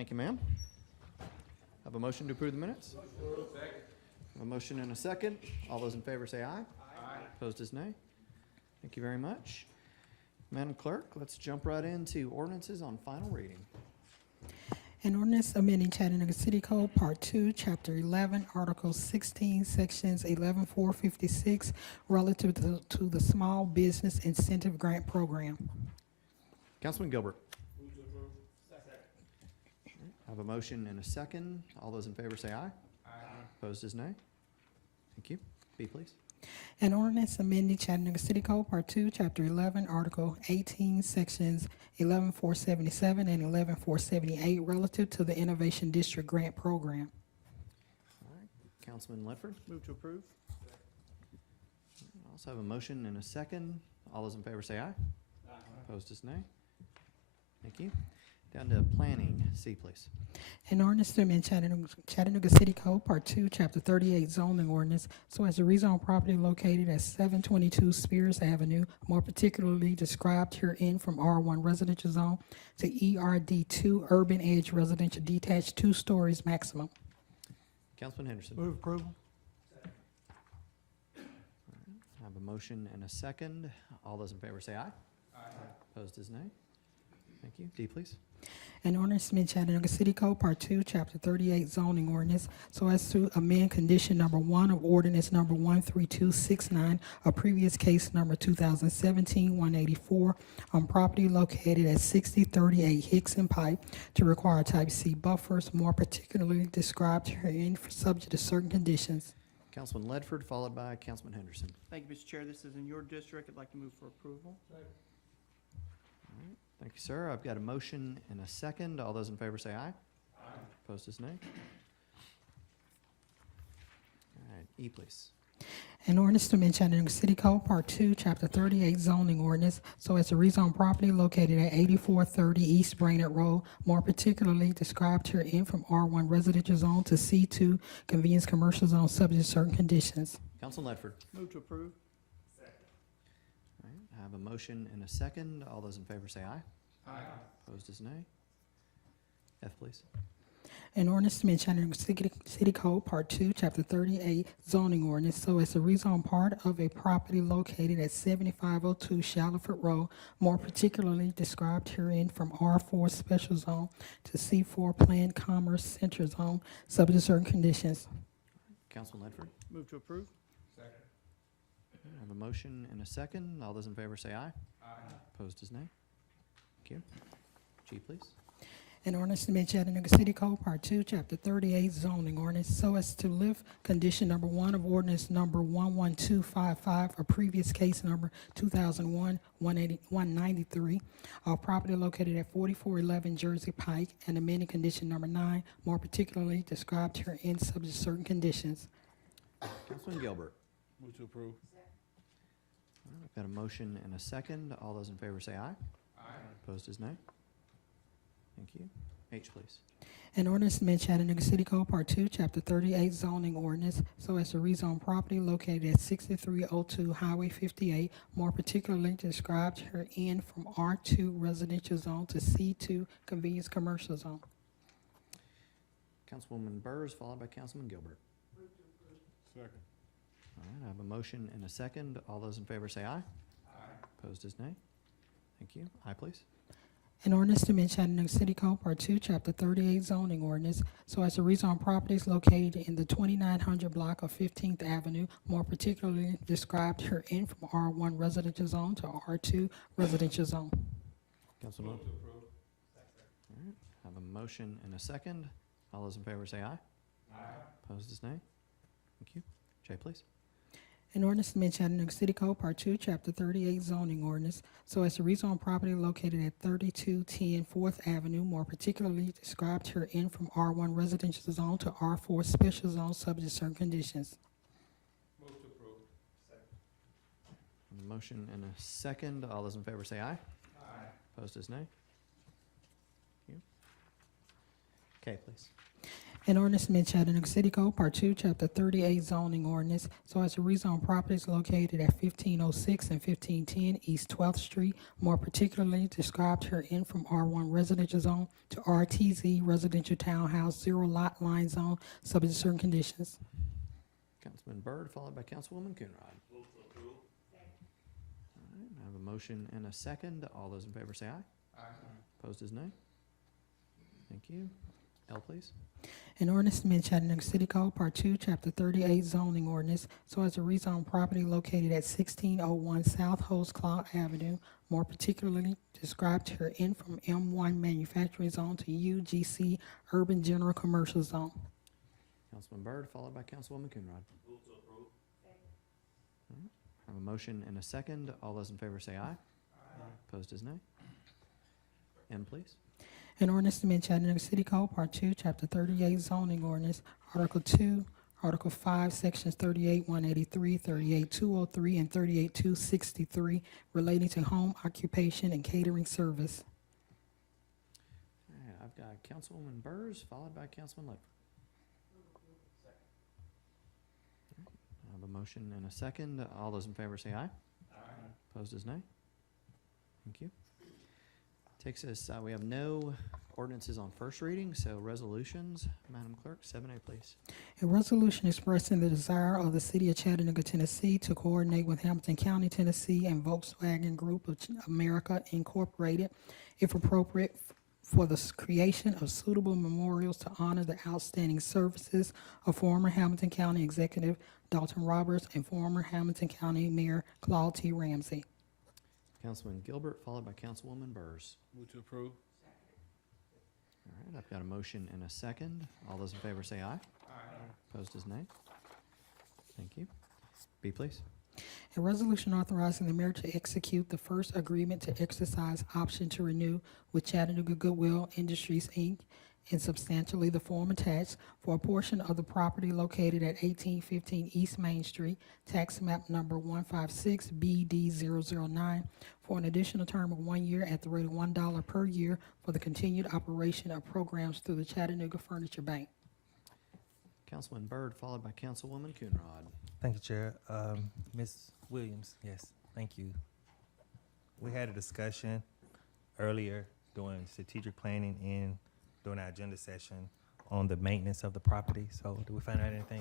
Thank you, ma'am. Have a motion to approve the minutes? A motion and a second. All those in favor say aye. Aye. Opposed is nay. Thank you very much. Madam Clerk, let's jump right into ordinances on final reading. An ordinance amending Chattanooga City Code, Part 2, Chapter 11, Article 16, Sections 11456, relative to the Small Business Incentive Grant Program. Councilman Gilbert. Have a motion and a second. All those in favor say aye. Aye. Opposed is nay. Thank you. B, please. An ordinance amending Chattanooga City Code, Part 2, Chapter 11, Article 18, Sections 11477 and 11478, relative to the Innovation District Grant Program. All right. Councilman Ledford. Move to approve. I also have a motion and a second. All those in favor say aye. Aye. Opposed is nay. Thank you. Down to planning. C, please. An ordinance to amend Chattanooga City Code, Part 2, Chapter 38, zoning ordinance, so as to rezone property located at 722 Spears Avenue, more particularly described herein from R1 residential zone to ERD2 urban edge residential detached 2 stories maximum. Councilman Henderson. Move approval. I have a motion and a second. All those in favor say aye. Aye. Opposed is nay. Thank you. D, please. An ordinance to amend Chattanooga City Code, Part 2, Chapter 38, zoning ordinance, so as to amend condition number 1 of ordinance number 13269, a previous case number 2017-184, on property located at 6038 Hickson Pike to require type C buffers, more particularly described herein, subject to certain conditions. Councilman Ledford, followed by Councilman Henderson. Thank you, Mr. Chair. This is in your district. I'd like to move for approval. All right. Thank you, sir. I've got a motion and a second. All those in favor say aye. Aye. Opposed is nay. All right. E, please. An ordinance to amend Chattanooga City Code, Part 2, Chapter 38, zoning ordinance, so as to rezone property located at 8430 East Brainerd Road, more particularly described herein from R1 residential zone to C2 convenience commercial zone, subject to certain conditions. Councilman Ledford. Move to approve. All right. I have a motion and a second. All those in favor say aye. Aye. Opposed is nay. F, please. An ordinance to amend Chattanooga City Code, Part 2, Chapter 38, zoning ordinance, so as to rezone part of a property located at 7502 Shallowford Road, more particularly described herein from R4 special zone to C4 planned commerce center zone, subject to certain conditions. Councilman Ledford. Move to approve. I have a motion and a second. All those in favor say aye. Aye. Opposed is nay. Thank you. G, please. An ordinance to amend Chattanooga City Code, Part 2, Chapter 38, zoning ordinance, so as to lift condition number 1 of ordinance number 11255, a previous case number 2001-193, of property located at 4411 Jersey Pike, and amending condition number 9, more particularly described herein, subject to certain conditions. Councilman Gilbert. Move to approve. All right, I've got a motion and a second. All those in favor say aye. Aye. Opposed is nay. Thank you. H, please. An ordinance to amend Chattanooga City Code, Part 2, Chapter 38, zoning ordinance, so as to rezone property located at 6302 Highway 58, more particularly described herein from R2 residential zone to C2 convenience commercial zone. Councilwoman Burrs, followed by Councilman Gilbert. Second. All right, I have a motion and a second. All those in favor say aye. Aye. Opposed is nay. Thank you. I, please. An ordinance to amend Chattanooga City Code, Part 2, Chapter 38, zoning ordinance, so as to rezone properties located in the 2900 block of 15th Avenue, more particularly described herein from R1 residential zone to R2 residential zone. Councilman. All right, I have a motion and a second. All those in favor say aye. Aye. Opposed is nay. Thank you. J, please. An ordinance to amend Chattanooga City Code, Part 2, Chapter 38, zoning ordinance, so as to rezone property located at 3210 4th Avenue, more particularly described herein from R1 residential zone to R4 special zone, subject to certain conditions. Move to approve. Second. A motion and a second. All those in favor say aye. Aye. Opposed is nay. Thank you. K, please. An ordinance amending Chattanooga City Code, Part 2, Chapter 38 zoning ordinance, so as to rezone properties located at 1506 and 1510 East 12th Street, more particularly described herein from R1 residential zone to RTZ residential townhouse zero lot line zone, subject to certain conditions. Councilman Byrd, followed by Councilwoman Coonrod. Move to approve. All right, I have a motion and a second. All those in favor say aye. Aye. Opposed is nay. Thank you. L, please. An ordinance amending Chattanooga City Code, Part 2, Chapter 38 zoning ordinance, so as to rezone property located at 1601 South Holtzclaw Avenue, more particularly described herein from M1 manufacturing zone to UGC urban general commercial zone. Councilman Byrd, followed by Councilwoman Coonrod. Move to approve. All right, I have a motion and a second. All those in favor say aye. Aye. Opposed is nay. M, please. An ordinance to amend Chattanooga City Code, Part 2, Chapter 38 zoning ordinance, Article 2, Article 5, Sections 38-183, 38-203, and 38-263 relating to home occupation and catering service. All right, I've got Councilwoman Burrs, followed by Councilman Ledford. All right, I have a motion and a second. All those in favor say aye. Aye. Opposed is nay. Thank you. Takes us, we have no ordinances on first reading, so resolutions. Madam Clerk, 7A, please. A resolution expressing the desire of the City of Chattanooga, Tennessee to coordinate with Hamilton County, Tennessee and Volkswagen Group of America Incorporated, if appropriate, for the creation of suitable memorials to honor the outstanding services of former Hamilton County Executive Dalton Roberts and former Hamilton County Mayor Claude T. Ramsey. Councilman Gilbert, followed by Councilwoman Burrs. Move to approve. All right, I've got a motion and a second. All those in favor say aye. Aye. Opposed is nay. Thank you. B, please. A resolution authorizing the mayor to execute the first agreement to exercise option to renew with Chattanooga Goodwill Industries, Inc., in substantially the form attached for a portion of the property located at 1815 East Main Street, tax map number 156BD009, for an additional term of 1 year at the rate of $1 per year for the continued operation of programs through the Chattanooga Furniture Bank. Councilman Byrd, followed by Councilwoman Coonrod. Thank you, Chair. Ms. Williams, yes, thank you. We had a discussion earlier during strategic planning and during our agenda session on the maintenance of the property. So did we find out anything?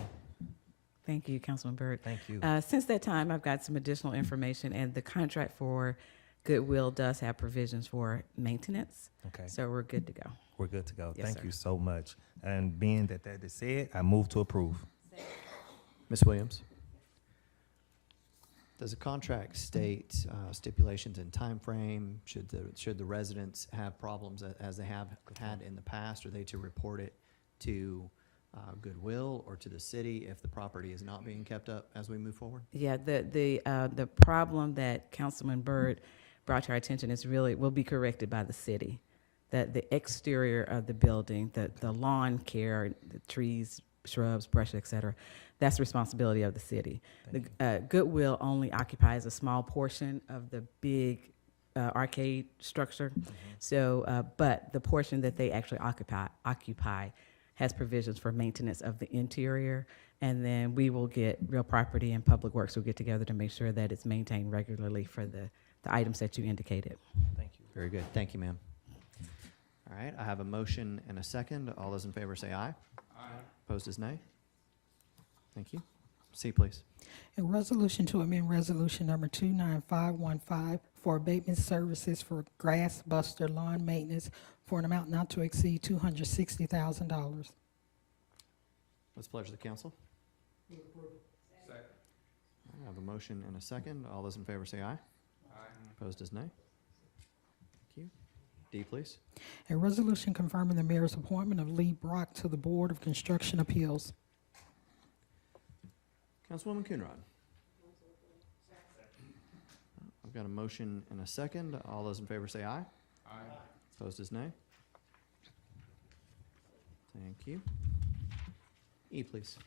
Thank you, Councilman Byrd. Thank you. Since that time, I've got some additional information, and the contract for Goodwill does have provisions for maintenance, Okay, so we're good to go. we're good to go. Yes, Thank sir. you so much. And being that that is said, I move to approve. Ms. Williams. Does the contract state stipulations and time frame? Should the residents have problems as they have had in the past? Are they to report it to Goodwill or to the city if the property is not being kept up as we move forward? Yeah, the problem that Councilman Byrd brought to our attention is really, will be corrected by the city. That the exterior of the building, the lawn care, the trees, shrubs, brush, et cetera, that's the responsibility of the city. Thank The Goodwill only occupies a small portion of the big arcade structure. So, but the portion that they actually occupy has provisions for maintenance of the interior. And then we will get Real Property and Public Works will get together to make sure that it's maintained regularly for the items that you indicated. Thank you. Very good. Thank you, ma'am. All right, I have a motion and a second. All those in favor say aye. Aye. Opposed is nay. Thank you. C, please. A resolution to amend resolution number 29515 for abatement services for grass buster lawn maintenance for an amount not to exceed $260,000. What's the pleasure of the council? Second. I have a motion and a second. All those in favor say aye. Aye. Opposed is nay. Thank you. D, please. A resolution confirming the mayor's appointment of Lee Brock to the Board of Construction Appeals. Councilwoman Coonrod. I've got a motion and a second. All those in favor say aye. Aye. Opposed is nay. Thank you. E, please.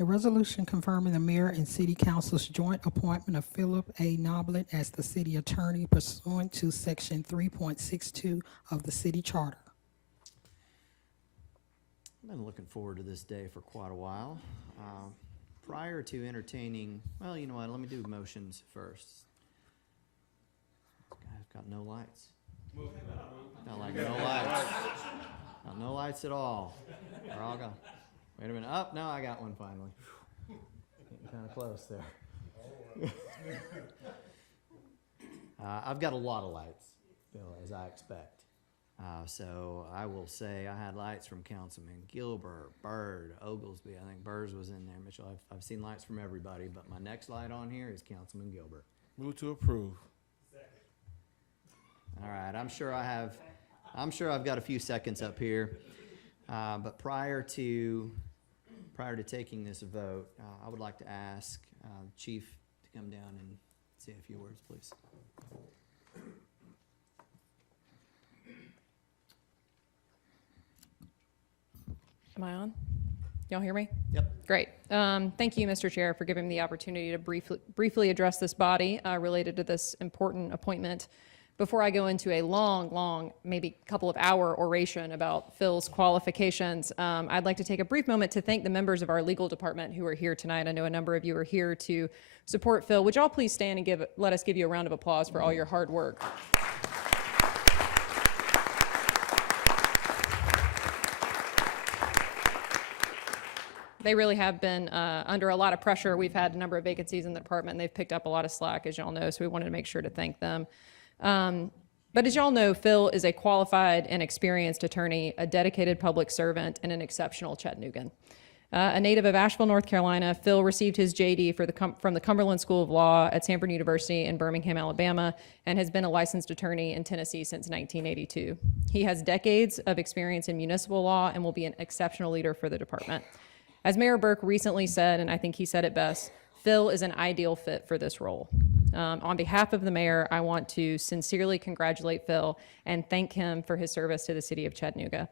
A resolution confirming the mayor and city council's joint appointment of Philip A. Noblet as the city attorney pursuant to section 3.62 of the city charter. I've been looking forward to this day for quite a while. Prior to entertaining, well, you know what, let me do motions first. This guy's got no lights. Got like no lights. Got no lights at all. They're all gone. Wait a minute. Oh, no, I got one finally. Getting kind of close there. I've got a lot of lights, Bill, as I expect. So I will say I had lights from Councilman Gilbert, Byrd, Oglesby. I think Burrs was in there. Mitchell, I've seen lights from everybody, but my next light on here is Councilman Gilbert. Move to approve. All right, I'm sure I've got a few seconds up here. But prior to taking this vote, I would like to ask Chief to come down and say a few words, please. Am I on? Y'all hear me? Yep. Great. Thank you, Mr. Chair, for giving me the opportunity to briefly address this body related to this important appointment. Before I go into a long, maybe couple of hour oration about Phil's qualifications, I'd like to take a brief moment to thank the members of our legal department who are here tonight. I know a number of you are here to support Phil. Would y'all please stand and let us give you a round of applause for all your hard work. They really have been under a lot of pressure. We've had a number of vacancies in the department, and they've picked up a lot of slack, as y'all know, so we wanted to make sure to thank them. But as y'all know, Phil is a qualified and experienced attorney, a dedicated public servant, and an exceptional Chattanoogan. A native of Asheville, North Carolina, Phil received his JD from the Cumberland School of Law at Samford University in Birmingham, Alabama, and has been a licensed attorney in Tennessee since 1982. He has decades of experience in municipal law and will be an exceptional leader for the department. As Mayor Burke recently said, and I think he said it best, Phil is an ideal fit for this role. On behalf of the mayor, I want to sincerely congratulate Phil and thank him for his service to the city of Chattanooga.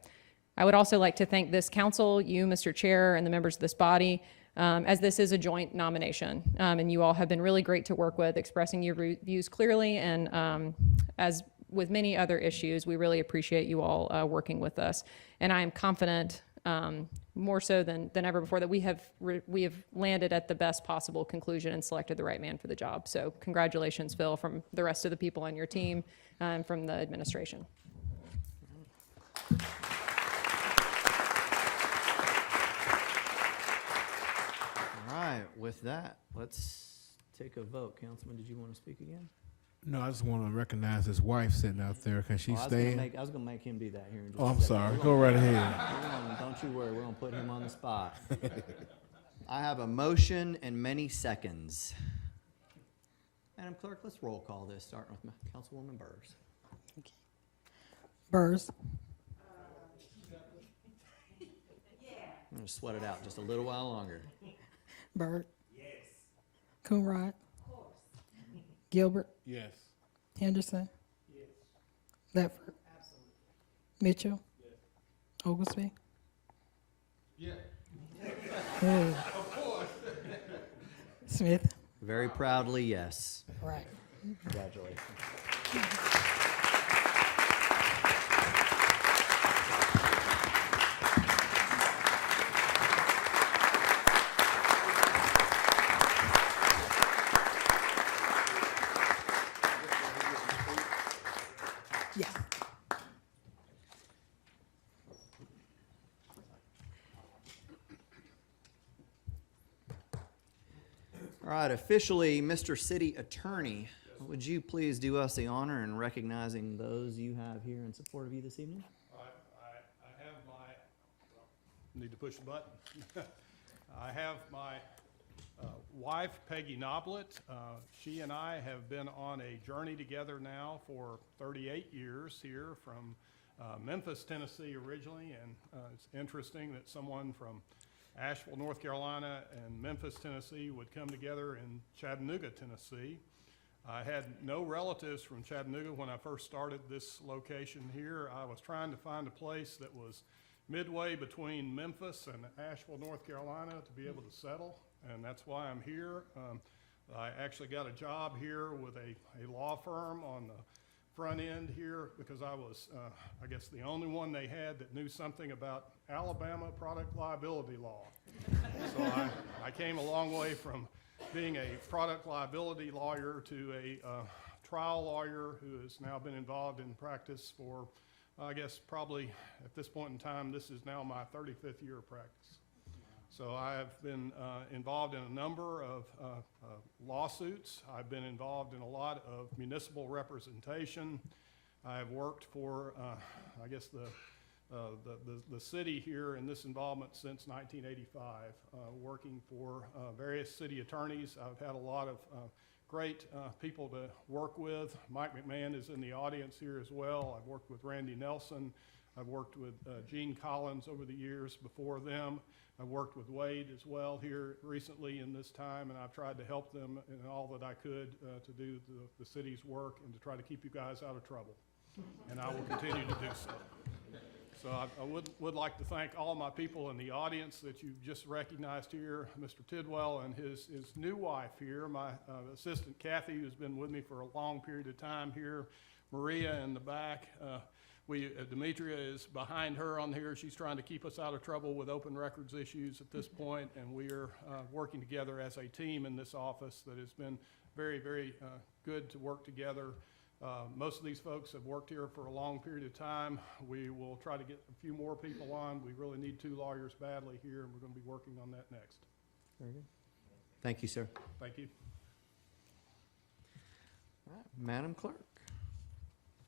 I would also like to thank this council, you, Mr. Chair, and the members of this body, as this is a joint nomination. And you all have been really great to work with, expressing your views clearly, and as with many other issues, we really appreciate you all working with us. And I am confident, more so than ever before, that we have landed at the best possible conclusion and selected the right man for the job. So congratulations, Phil, from the rest of the people on your team and from the administration. All right, with that, let's take a vote. Councilman, did you want to speak again? No, I just want to recognize his wife sitting out there. Can she Oh, I stay? was gonna make him do that here in just Oh, a I'm second. sorry. Go right ahead. Don't you worry, we're gonna put him on the spot. I have a motion and many seconds. Madam Clerk, let's roll call this, starting with Councilwoman Burrs. Burrs, I'm gonna sweat it out just a little while longer. Byrd. Yes. Coonrod. Gilbert, Yes. Henderson. Yes. Ledford. Absolutely. Mitchell. Yes. Oglesby. Yeah. Of course. Smith. Very proudly, yes. Right. Congratulations. Yeah. All right, officially, Mr. City Attorney, would you please do us the honor in recognizing those you have here in support of you this evening? All right, I have my, need to push the button. I have my wife, Peggy Noblet. She and I have been on a journey together now for 38 years here from Memphis, Tennessee originally, and it's interesting that someone from Asheville, North Carolina, and Memphis, Tennessee would come together in Chattanooga, Tennessee. I had no relatives from Chattanooga when I first started this location here. I was trying to find a place that was midway between Memphis and Asheville, North Carolina to be able to settle, and that's why I'm here. I actually got a job here with a law firm on the front end here because I was, I guess, the only one they had that knew something about Alabama product liability law. So I came a long way from being a product liability lawyer to a trial lawyer who has now been involved in practice for, I guess, probably at this point in time, this is now my 35th year of practice. So I have been involved in a number of lawsuits. I've been involved in a lot of municipal representation. I have worked for, I guess, the city here in this involvement since 1985, working for various city attorneys. I've had a lot of great people to work with. Mike McMahon is in the audience here as well. I've worked with Randy Nelson. I've worked with Gene Collins over the years before them. I've worked with Wade as well here recently in this time, and I've tried to help them in all that I could to do the city's work and to try to keep you guys out of trouble. And I will continue to do so. So I would like to thank all my people in the audience that you've just recognized here, Mr. Tidwell and his new wife here, my assistant Kathy, who's been with me for a long period of time here, Maria in the back. Demetria is behind her on here. She's trying to keep us out of trouble with open records issues at this point, and we are working together as a team in this office that has been very, very good to work together. Most of these folks have worked here for a long period of time. We will try to get a few more people on. We really need 2 lawyers badly here, and we're going to be working on that next. Very good. Thank you, sir. Thank you. All right, Madam Clerk,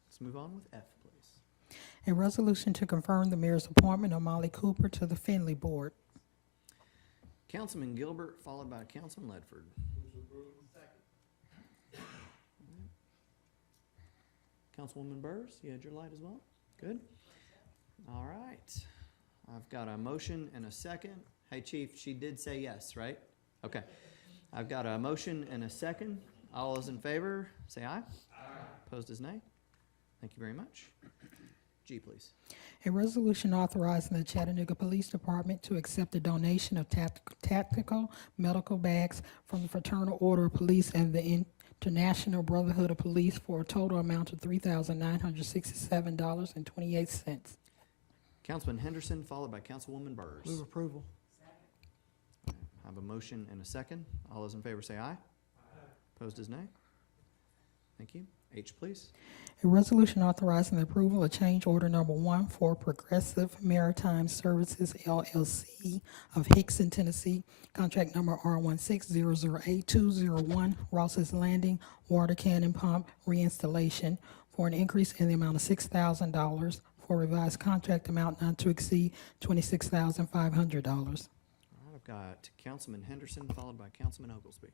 let's move on with F, please. A resolution to confirm the mayor's appointment of Molly Cooper to the Finley Board. Councilman Gilbert, followed by Councilman Ledford. Councilwoman Burrs, you had your light as well? Good. All right. I've got a motion and a second. Hey, Chief, she did say yes, right? Okay. I've got a motion and a second. All those in favor, say aye. Aye. Opposed is nay. Thank you very much. G, please. A resolution authorizing the Chattanooga Police Department to accept a donation of tactical medical bags from the Fraternal Order of Police and the International Brotherhood of Police for a total amount of $3,967.28. Councilman Henderson, followed by Councilwoman Burrs. Move approval. I have a motion and a second. All those in favor say aye. Aye. Opposed is nay. Thank you. H, please. A resolution authorizing the approval of change order number 1 for Progressive Maritime Services LLC of Hickson, Tennessee, contract number R16008-201, Ross's Landing Water Cannon Pump Reinstallation for an increase in the amount of $6,000 for revised contract amount not to exceed $26,500. All right, I've got Councilman Henderson, followed by Councilman Oglesby.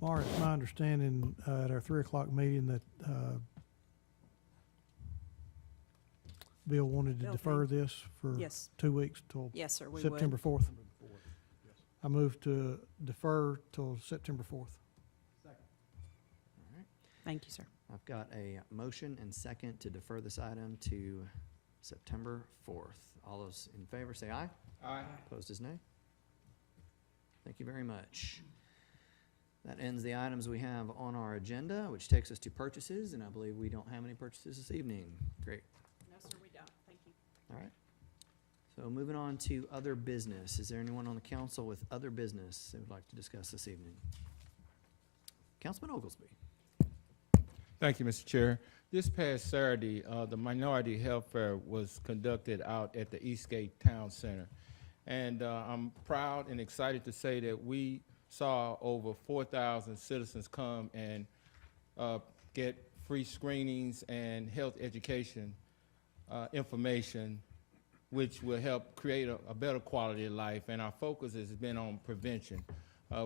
Laura, it's my understanding at our 3 o'clock meeting that Bill wanted to Bill, defer this for Yes, 2 weeks till yes, sir, we would. September 4th. I move to defer till September 4th. All right. Thank you, sir. I've got a motion and second to defer this item to September 4th. All those in favor say aye. Aye. Opposed is nay. Thank you very much. That ends the items we have on our agenda, which takes us to purchases, and I believe we don't have any purchases this evening. Great. No, sir, we don't. Thank you. All right. So moving on to other business. Is there anyone on the council with other business they would like to discuss this evening? Councilman Oglesby. Thank you, Mr. Chair. This past Saturday, the Minority Health Fair was conducted out at the Eastgate Town Center. And I'm proud and excited to say that we saw over 4,000 citizens come and get free screenings and health education information, which will help create a better quality of life. And our focus has been on prevention.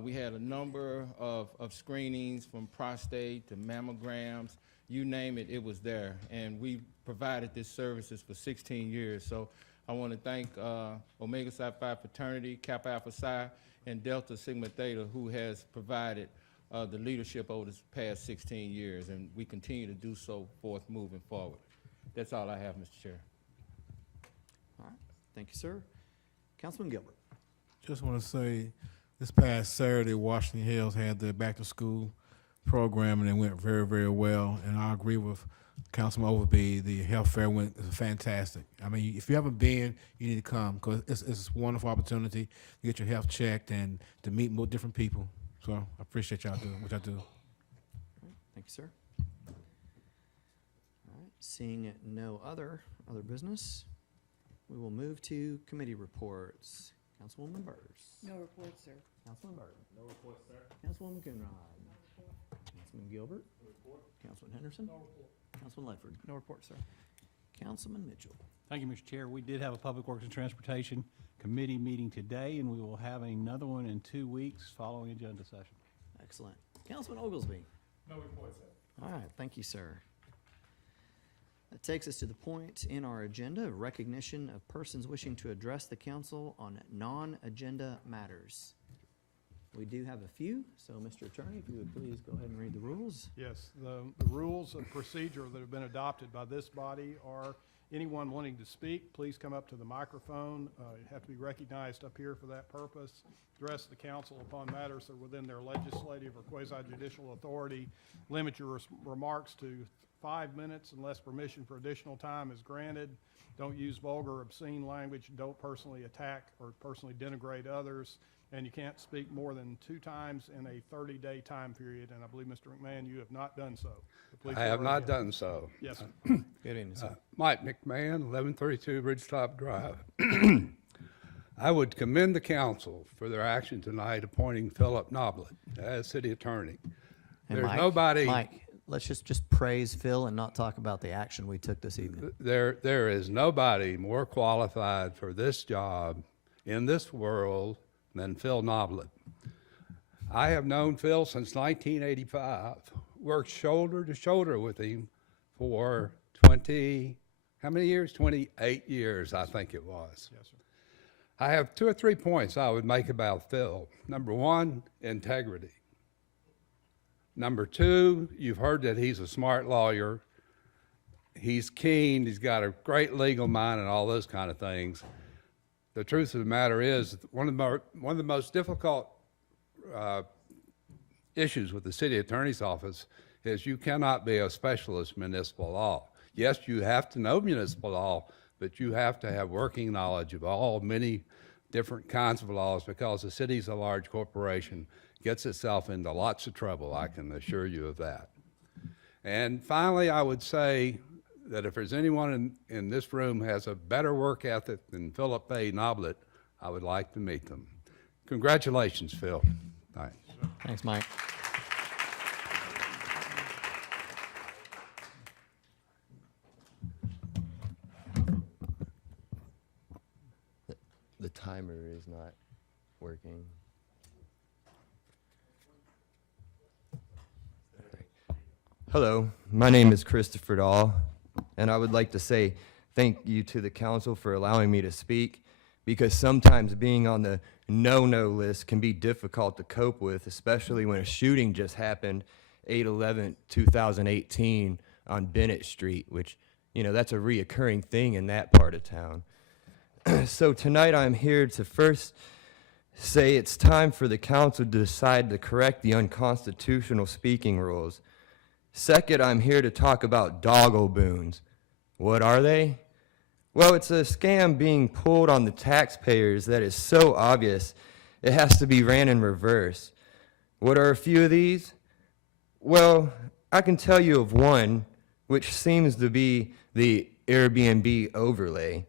We had a number of screenings from prostate to mammograms, you name it, it was there. And we provided this services for 16 years. So I want to thank Omega Psi Phi Fraternity, Kappa Alpha Psi, and Delta Sigma Theta, who has provided the leadership over this past 16 years, and we continue to do so forth moving forward. That's all I have, Mr. Chair. All right. Thank you, sir. Councilman Gilbert. Just want to say, this past Saturday, Washington Hills had their back to school program, and it went very, very well. And I agree with Councilman Overby. The health fair went fantastic. I mean, if you haven't been, you need to come because it's a wonderful opportunity to get your health checked and to meet more different people. So I appreciate y'all doing what y'all do. Thank you, sir. All right, seeing no other business, we will move to committee reports. Councilwoman Burrs. No report, sir. Councilman Burton. No report, sir. Councilwoman Coonrod. Councilman Gilbert. No report. Councilman Henderson. No report. Councilman Ledford. No report, sir. Councilman Mitchell. Thank you, Mr. Chair. We did have a Public Works and Transportation Committee meeting today, and we will have another one in 2 weeks following agenda session. Excellent. Councilman Oglesby. No report, sir. All right, thank you, sir. That takes us to the point in our agenda of recognition of persons wishing to address the council on non-agenda matters. We do have a few, so Mr. Attorney, if you would please go ahead and read the rules. Yes, the rules of procedure that have been adopted by this body are anyone wanting to speak, please come up to the microphone. You have to be recognized up here for that purpose. Address the council upon matters that are within their legislative or quasi-judicial authority. Limit your remarks to 5 minutes unless permission for additional time is granted. Don't use vulgar, obscene language. Don't personally attack or personally denigrate others. And you can't speak more than 2 times in a 30-day time period. And I believe, Mr. McMahon, you have not done so. Please I have not done so. Yes, sir. Good evening, sir. Mike McMahon, 1132 Ridgetop Drive. I would commend the council for their action tonight appointing Philip Noblet as city attorney. And There's Mike, nobody. Mike, let's just praise Phil and not talk about the action we took this evening. There is nobody more qualified for this job in this world than Phil Noblet. I have known Phil since 1985, worked shoulder to shoulder with him for 20, how many years? 28 years, I think it was. Yes, sir. I have 2 or 3 points I would make about Phil. Number 1, integrity. Number 2, you've heard that he's a smart lawyer. He's keen, he's got a great legal mind and all those kind of things. The truth of the matter is, one of the most difficult issues with the city attorney's office is you cannot be a specialist in municipal law. Yes, you have to know municipal law, but you have to have working knowledge of many different kinds of laws because the city's a large corporation, gets itself into lots of trouble, I can assure you of that. And finally, I would say that if there's anyone in this room who has a better work ethic than Philip A. Noblet, I would like to meet them. Congratulations, Phil. Thanks. Thanks, Mike. The timer is not working. Hello, my name is Christopher Dahl, and I would like to say thank you to the council for allowing me to speak, because sometimes being on the no-no list can be difficult to cope with, especially when a shooting just happened 8/11/2018 on Bennett Street, which, you know, that's a reoccurring thing in that part of town. So tonight I'm here to first say it's time for the council to decide to correct the unconstitutional speaking rules. Second, I'm here to talk about doggo boons. What are they? Well, it's a scam being pulled on the taxpayers that is so obvious it has to be ran in reverse. What are a few of these? Well, I can tell you of one, which seems to be the Airbnb overlay.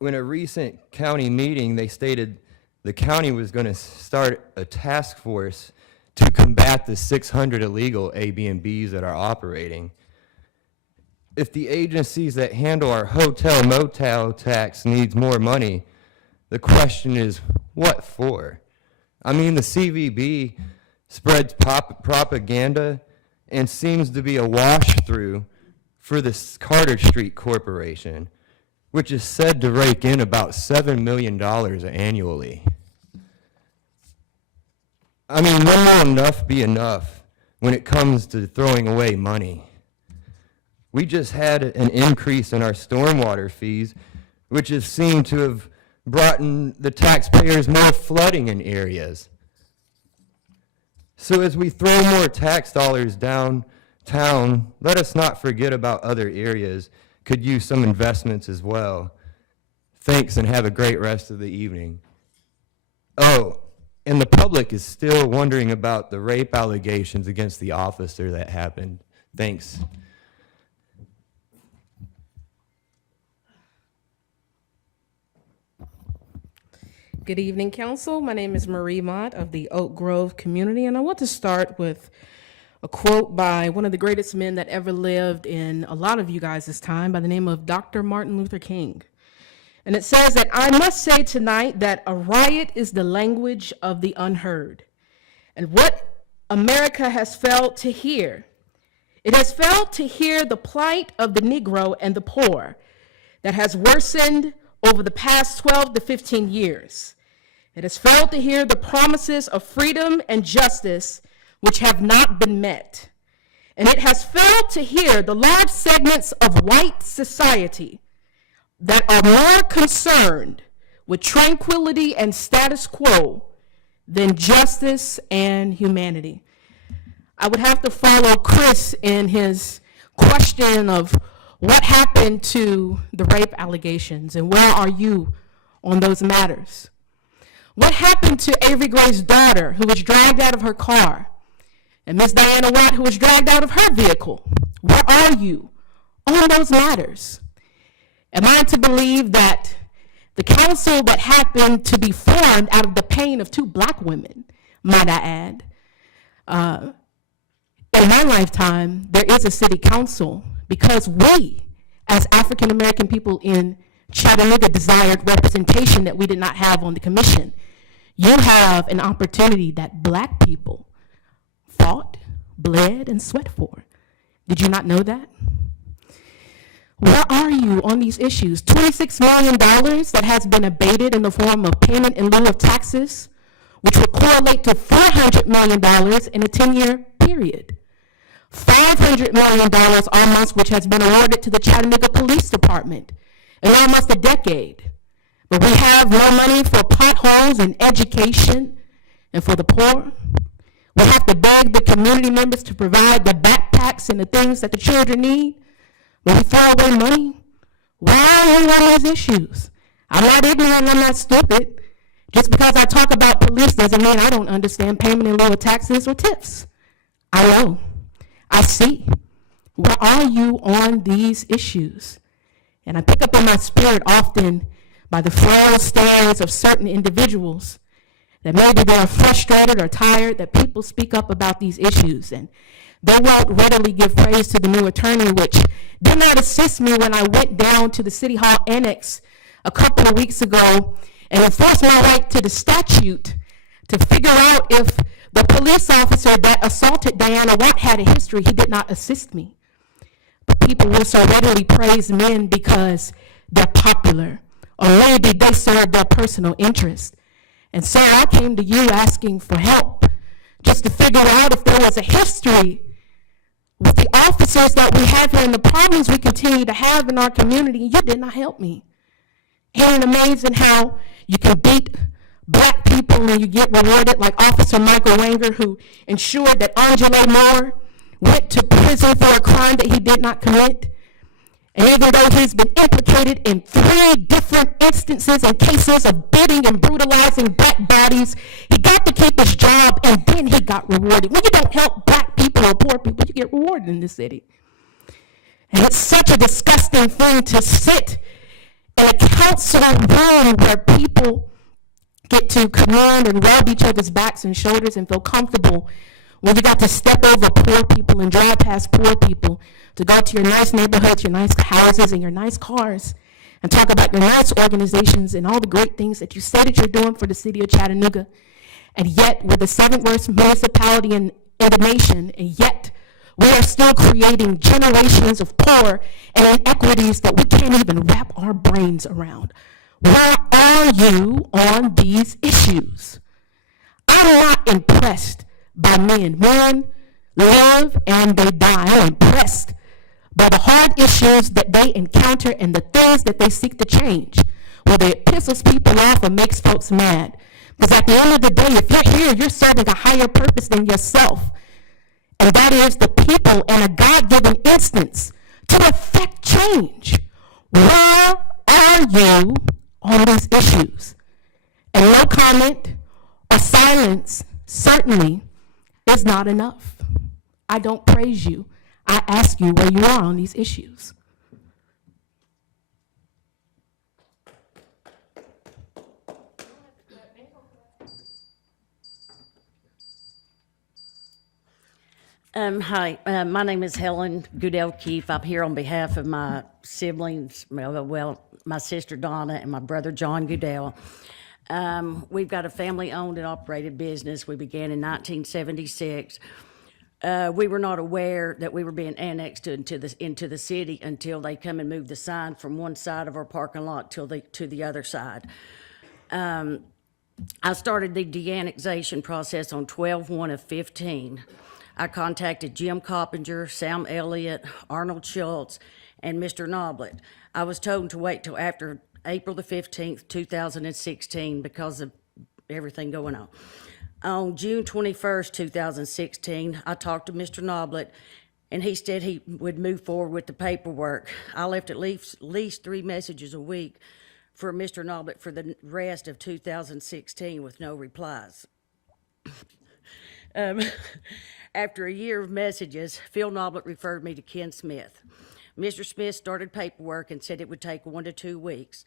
In a recent county meeting, they stated the county was going to start a task force to combat the 600 illegal Airbnbs that are operating. If the agencies that handle our hotel-motel tax needs more money, the question is, what for? I mean, the CVB spreads propaganda and seems to be a wash-through for the Carter Street Corporation, which is said to rake in about $7 million annually. I mean, when will enough be enough when it comes to throwing away money? We just had an increase in our stormwater fees, which has seemed to have brought in the taxpayers more flooding in areas. So as we throw more tax dollars downtown, let us not forget about other areas could use some investments as well. Thanks, and have a great rest of the evening. Oh, and the public is still wondering about the rape allegations against the officer that happened. Thanks. Good evening, Council. My name is Marie Mott of the Oak Grove community, and I want to start with a quote by one of the greatest men that ever lived in a lot of you guys' time, by the name of Dr. Martin Luther King. And it says that I must say tonight that a riot is the language of the unheard. And what America has failed to hear, it has failed to hear the plight of the Negro and the poor that has worsened over the past 12 to 15 years. It has failed to hear the promises of freedom and justice which have not been met. And it has failed to hear the large segments of white society that are more concerned with tranquility and status quo than justice and humanity. I would have to follow Chris in his question of what happened to the rape allegations and where are you on those matters? What happened to Avery Gray's daughter who was dragged out of her car and Miss Diana Watt who was dragged out of her vehicle? Where are you on those matters? Am I to believe that the council that happened to be formed out of the pain of two black women, might I add, in my lifetime, there is a city council because we, as African American people in Chattanooga, desired representation that we did not have on the commission. You have an opportunity that black people fought, bled, and sweat for. Did you not know that? Where are you on these issues? $26 million that has been abated in the form of payment in lieu of taxes, which will correlate to $400 million in a 10-year period. $500 million almost, which has been awarded to the Chattanooga Police Department in almost a decade. But we have no money for potholes and education and for the poor. We have to beg the community members to provide the backpacks and the things that the children need. When we throw away money, why are we on these issues? I'm not ignorant, I'm not stupid. Just because I talk about police doesn't mean I don't understand payment in lieu of taxes or tips. I know. I see. Where are you on these issues? And I pick up in my spirit often by the frail stares of certain individuals that maybe they're frustrated or tired that people speak up about these issues, and they won't readily give praise to the new attorney, which did not assist me when I went down to the City Hall Annex a couple of weeks ago and enforced my right to the statute to figure out if the police officer that assaulted Diana Watt had a history. He did not assist me. But people will so readily praise men because they're popular, or maybe they serve their personal interest. And so I came to you asking for help, just to figure out if there was a history with the officers that we have here and the problems we continue to have in our community. You did not help me. Isn't it amazing how you can beat black people and you get rewarded, like Officer Michael Wanger, who ensured that Angela Moore went to prison for a crime that he did not commit. And even though he's been implicated in 3 different instances and cases of beating and brutalizing black bodies, he got to keep his job and then he got rewarded. When you don't help black people or poor people, you get rewarded in this city. And it's such a disgusting thing to sit in a council room where people get to command and rub each other's backs and shoulders and feel comfortable when you got to step over poor people and drive past poor people to go to your nice neighborhoods, your nice houses, and your nice cars and talk about your nice organizations and all the great things that you say that you're doing for the city of Chattanooga. And yet, we're the 7th worst municipality in the nation, and yet we are still creating generations of poor and inequities that we can't even wrap our brains around. Where are you on these issues? I'm not impressed by men. Men live and they die. I'm impressed by the hard issues that they encounter and the things that they seek to change, whether it pisses people off or makes folks mad. Because at the end of the day, if you're here, you're serving a higher purpose than yourself. And that is the people in a God-given instance to affect change. Where are you on these issues? And no comment or silence certainly is not enough. I don't praise you. I ask you where you are on these issues. Hi, my name is Helen Goodell Keefe. I'm here on behalf of my siblings, well, my sister Donna and my brother John Goodell. We've got a family-owned and operated business. We began in 1976. We were not aware that we were being annexed into the city until they come and moved the sign from one side of our parking lot to the other side. I started the de-annexation process on 12/1/15. I contacted Jim Coppinger, Sam Elliott, Arnold Schultz, and Mr. Noblet. I was told to wait till after April the 15th, 2016 because of everything going on. On June 21st, 2016, I talked to Mr. Noblet, and he said he would move forward with the paperwork. I left at least 3 messages a week for Mr. Noblet for the rest of 2016 with no replies. After a year of messages, Phil Noblet referred me to Ken Smith. Mr. Smith started paperwork and said it would take 1 to 2 weeks.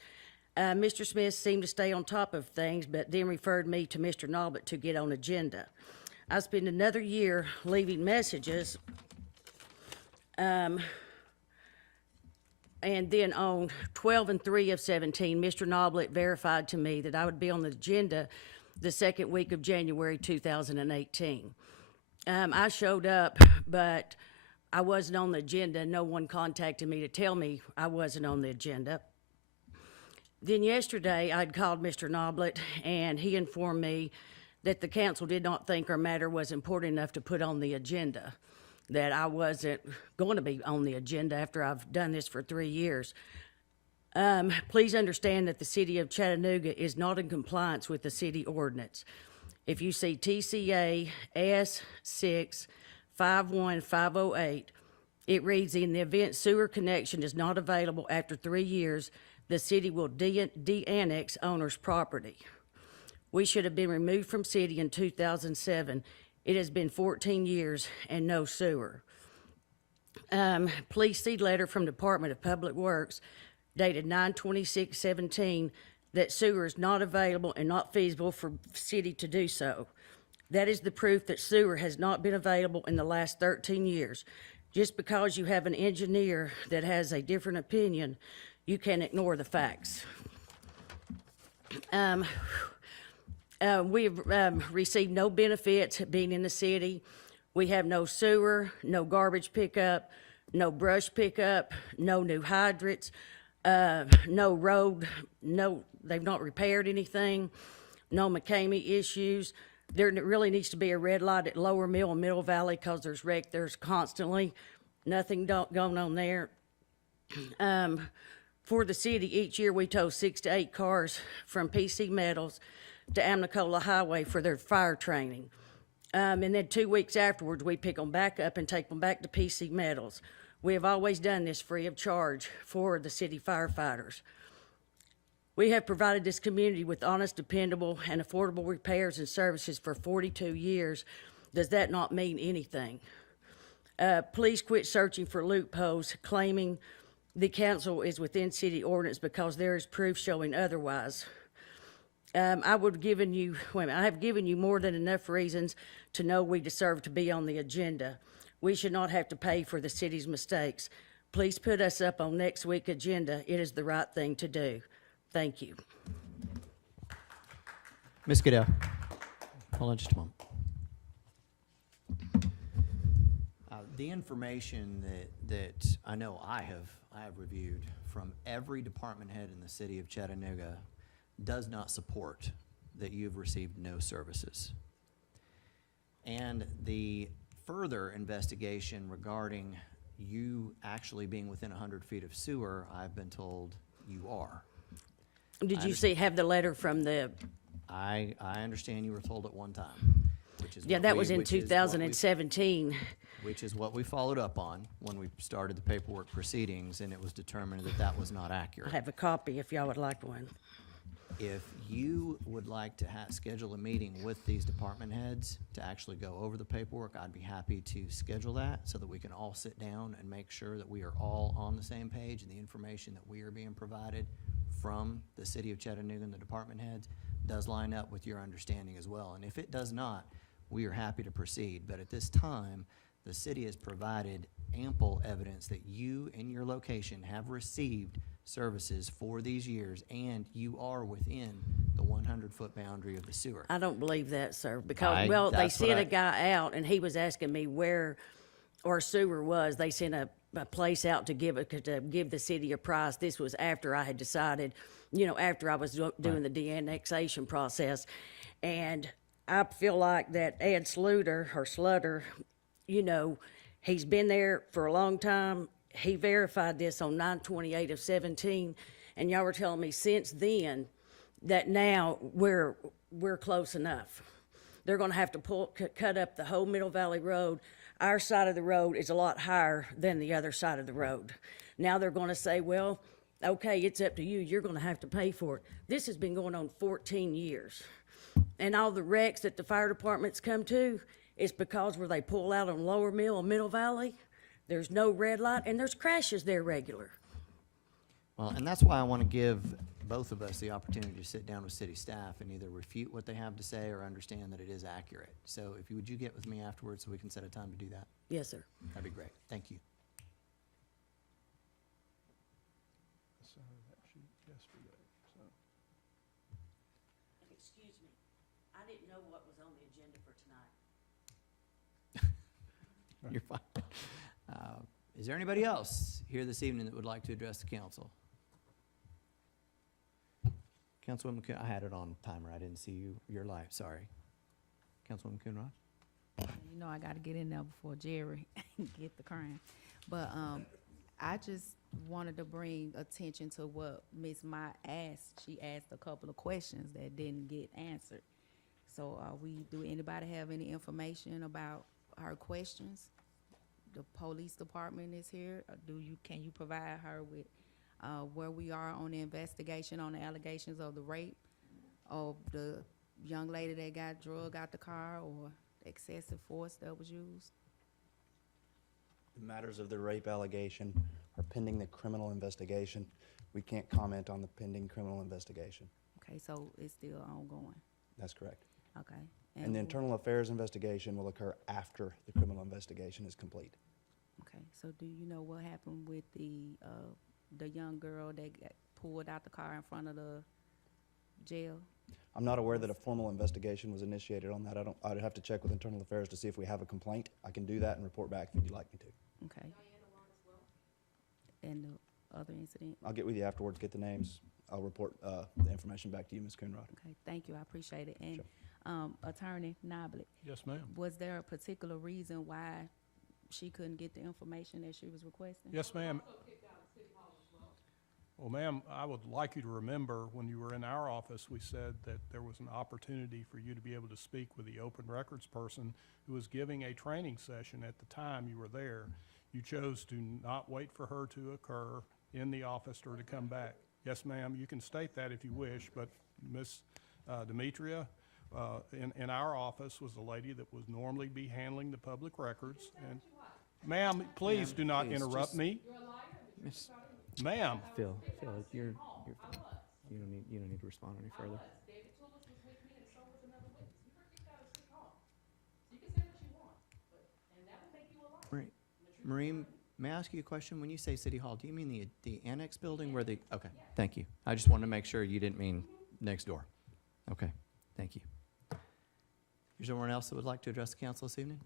Mr. Smith seemed to stay on top of things, but then referred me to Mr. Noblet to get on agenda. I spent another year leaving messages, and then on 12/3/17, Mr. Noblet verified to me that I would be on the agenda the second week of January 2018. I showed up, but I wasn't on the agenda. No one contacted me to tell me I wasn't on the agenda. Then yesterday, I'd called Mr. Noblet, and he informed me that the council did not think our matter was important enough to put on the agenda, that I wasn't going to be on the agenda after I've done this for 3 years. Please understand that the city of Chattanooga is not in compliance with the city ordinance. If you see TCA S6-51508, it reads, in the event sewer connection is not available after 3 years, the city will de-annex owner's property. We should have been removed from city in 2007. It has been 14 years and no sewer. Please see letter from Department of Public Works dated 9/26/17 that sewer is not available and not feasible for city to do so. That is the proof that sewer has not been available in the last 13 years. Just because you have an engineer that has a different opinion, you can ignore the facts. We've received no benefits being in the city. We have no sewer, no garbage pickup, no brush pickup, no new hydrants, no road, they've not repaired anything, no McCamey issues. There really needs to be a red light at Lower Mill and Middle Valley because there's constantly nothing going on there. For the city, each year we tow 6 to 8 cars from PC Metals to Amnicola Highway for their fire training. And then 2 weeks afterwards, we pick them back up and take them back to PC Metals. We have always done this free of charge for the city firefighters. We have provided this community with honest, dependable, and affordable repairs and services for 42 years. Does that not mean anything? Please quit searching for loopholes, claiming the council is within city ordinance because there is proof showing otherwise. I have given you more than enough reasons to know we deserve to be on the agenda. We should not have to pay for the city's mistakes. Please put us up on next week's agenda. It is the right thing to do. Thank you. Ms. Goodell, hold on just a moment. The information that I know I have reviewed from every department head in the city of Chattanooga does not support that you've received no services. And the further investigation regarding you actually being within 100 feet of sewer, I've been told you are. Did you have the letter from the I understand you were told at one time, which is Yeah, what that we- was in which is what we- 2017. Which is what we followed up on when we started the paperwork proceedings, and it was determined that that was not I accurate. have a copy if y'all would like one. If you would like to schedule a meeting with these department heads to actually go over the paperwork, I'd be happy to schedule that so that we can all sit down and make sure that we are all on the same page and the information that we are being provided from the city of Chattanooga and the department heads does line up with your understanding as well. And if it does not, we are happy to proceed. But at this time, the city has provided ample evidence that you and your location have received services for these years, and you are within the 100-foot boundary of the sewer. I don't believe that, sir, because, well, they that's what sent I- a guy out, and he was asking me where our sewer was. They sent a place out to give the city a price. This was after I had decided, after I was doing the de-annexation process. And I feel like that Ed Slutter, he's been there for a long time. He verified this on 9/28 of 17, and y'all were telling me since then that now we're close enough. They're gonna have to cut up the whole Middle Valley Road. Our side of the road is a lot higher than the other side of the road. Now they're gonna say, well, okay, it's up to you, you're gonna have to pay for it. This has been going on 14 years. And all the wrecks that the fire departments come to, it's because where they pull out on Lower Mill and Middle Valley, there's no red light, and there's crashes there regular. Well, and that's why I want to give both of us the opportunity to sit down with city staff and either refute what they have to say or understand that it is accurate. So would you get with me afterwards so we can set a time to do that? Yes, sir. That'd be great. Thank you. So that sheet yesterday, so. Excuse me, I didn't know what was on the agenda for tonight. You're fine. Is there anybody else here this evening that would like to address the council? Councilwoman Coon, I had it on timer. I didn't see your light, sorry. Councilwoman Coonrod? You know I got to get in there before Jerry get the crown. But I just wanted to bring attention to what Ms. Mott asked. She asked a couple of questions that didn't get answered. So do anybody have any information about her questions? The police department is here. Can you provide her with where we are on the investigation on the allegations of the rape of the young lady that got drugged out the car or excessive force that was used? The matters of the rape allegation are pending the criminal investigation. We can't comment on the pending criminal investigation. Okay, so it's still ongoing. That's correct. Okay. And the internal affairs investigation will occur after the criminal investigation is complete. Okay, so do you know what happened with the young girl that got pulled out the car in front of the jail? I'm not aware that a formal investigation was initiated on that. I'd have to check with internal affairs to see if we have a complaint. I can do that and report back if you'd like me to. Okay. And the other incident? I'll get with you afterwards, get the names. I'll report the information back to you, Ms. Coonrod. Okay, thank you, I appreciate it. And Sure. Attorney Noblet, Yes, ma'am. was there a particular reason why she couldn't get the information that she was requesting? Yes, ma'am. Well, ma'am, I would like you to remember when you were in our office, we said that there was an opportunity for you to be able to speak with the open records person who was giving a training session at the time you were there. You chose to not wait for her to occur in the office or to come back. Yes, ma'am, you can state that if you wish, but Ms. Demetria in our office was the lady that would normally be handling the public records. And ma'am, please do not interrupt me. Miss Ma'am. Phil, you're fine. You don't need to respond any further. Marie, may I ask you a question? When you say City Hall, do you mean the annex building where okay, thank you. I just wanted to make sure you didn't mean next door. Okay, thank you. Is there anyone else that would like to address the council this evening?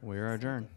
We are adjourned.